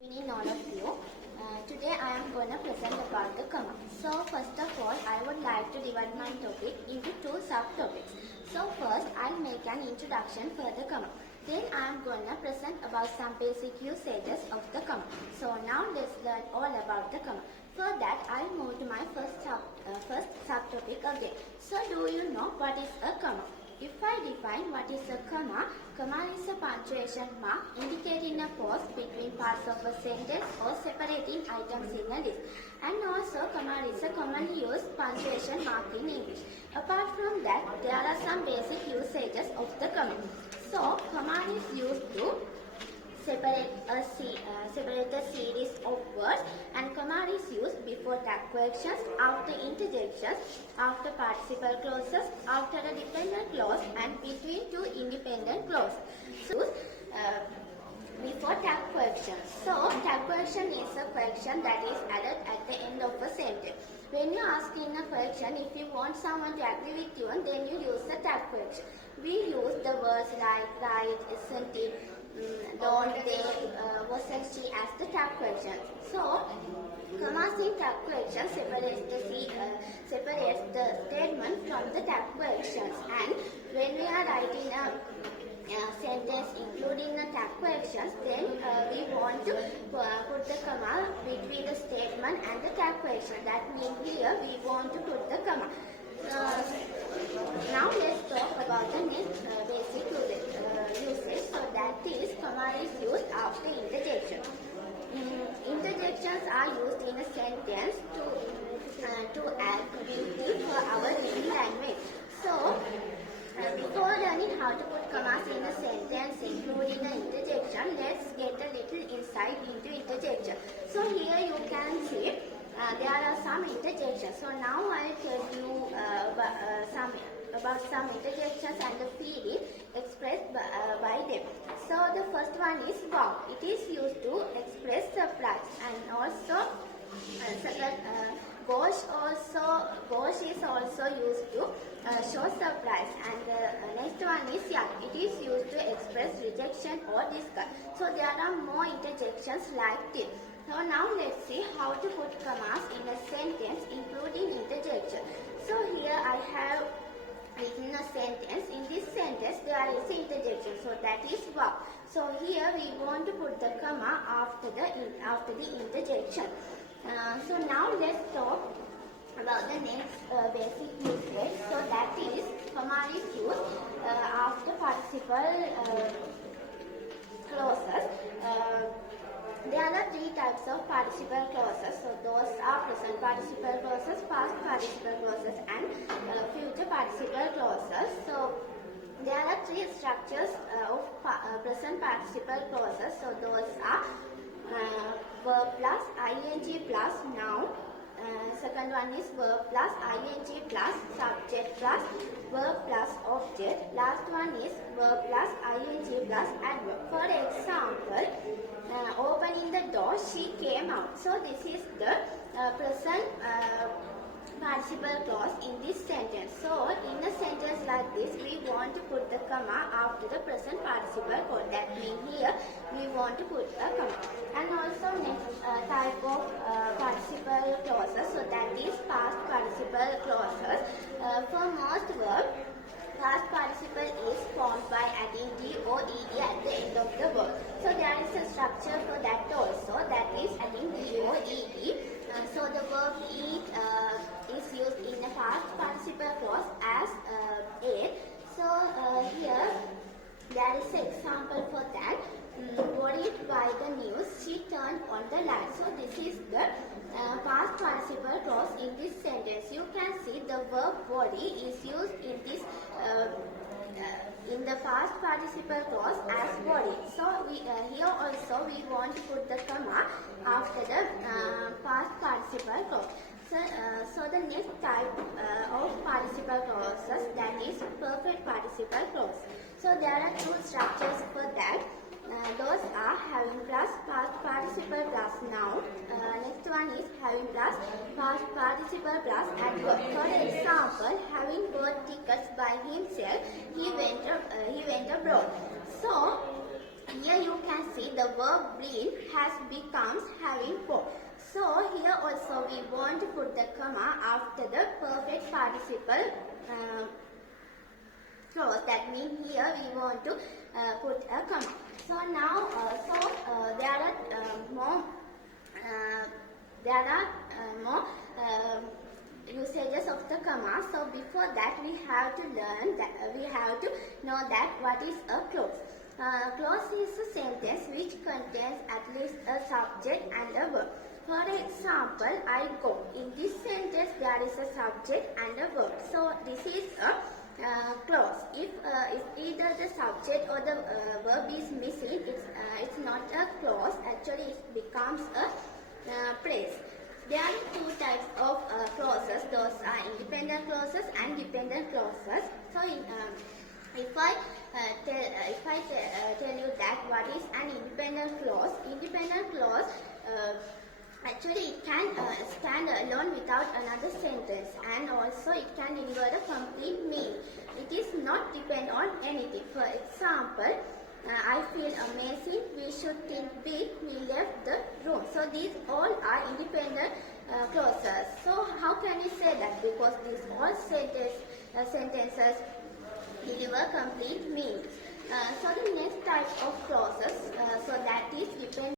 Good evening all of you. Today I am going to present about the comma. So first of all I would like to divide my topic into two subtopics. So first I'll make an introduction for the comma. Then I am going to present about some basic usages of the comma. So now let's learn all about the comma. For that I'll move to my first subtopic again. So do you know what is a comma? If I define what is a comma is a punctuation mark indicating a pause between parts of a sentence or separating items in a list. And also, comma is a commonly used punctuation mark in English. Apart from that, there are some basic usages of the comma. So, comma is used to separate a series of words, and comma is used before tag questions, after interjections, after participle clauses, after a dependent clause, and between two independent clauses. So, before tag questions. So, tag question is a question that is added at the end of a sentence. When you ask in a question, if you want someone to agree with you, then you use the tag question. We use the words like, right, isn't it, don't, they, wasn't she as the tag questions. So, commas in tag questions separates the statement from the tag questions. And when we are writing a sentence including the tag questions, then we want to put the comma between the statement and the tag question. That means here we want to put the comma. Now let's talk about the next basic usage. So that is, comma is used after interjection. Interjections are used in a sentence to add beauty for our reading language. So before learning how to put commas in a sentence including an interjection, let's get a little insight into interjection. So here you can see there are some interjections. So now I'll tell you about some interjections and the feeling expressed by them. So the first one is wow. It is used to express surprise, and also gosh is also used to show surprise, and the next one is yeah. It is used to express rejection or disgust. So there are more interjections like this. So now let's see how to put commas in a sentence including interjection. So here I have written a sentence. In this sentence there is an interjection. So that is wow. So here we want to put the comma after the interjection. So now let's talk about the next basic usage. So that is, comma is used after participle clauses. There are three types of participle clauses. So those are present participle clauses, past participle clauses, and future participle clauses. So there are three structures of present participle clauses. So those are verb plus ing plus noun. Second one is verb plus ing plus subject plus verb plus object. Last one is verb plus ing plus adverb. For example, opening the door, she came out. So this is the present participle clause in this sentence. So in a sentence like this, we want to put the comma after the present participle clause. That means here we want to put a comma. And also next type of participle clauses. So that is past participle clauses. For most verbs, past participle is formed by adding d or ed at the end of the verb. So there is a structure for that also. That is adding d or ed. So the verb eat is used in the past participle clause as ate. So here there is an example for that. Worried by the news, she turned on the light. So this is the past participle clause in this sentence. You can see the verb worry is used in this in the past participle clause as worry. So here also we want to put the comma after the past participle clause. So the next type of participle clauses, that is perfect participle clause. So there are two structures for that. Those are having plus past participle plus noun. Next one is having plus past participle plus adverb. For example, having bought tickets by himself, he went abroad. So Here you can see the verb been has becomes having form. So here also we want to put the comma after the perfect participle clause. That means here we want to put a comma. So now, there are more. More usages of the comma. So before that we have to learn that we have to know that what is a clause. Clause is a sentence which contains at least a subject and a verb. For example, I go. In this sentence there is a subject and a verb. So this is a clause. If either the subject or the verb is missing, it's not a clause. Actually, it becomes a phrase. There are two types of clauses. Those are independent clauses and dependent clauses. So, if I tell you that what is an independent clause actually it can stand alone without another sentence, and also it can deliver the complete meaning. It is not depend on anything. For example, I feel amazing, we should think big, we left the room. So these all are independent clauses. So how can we say that? Because these all sentences deliver complete meaning. So the next type of clauses, so that is dependent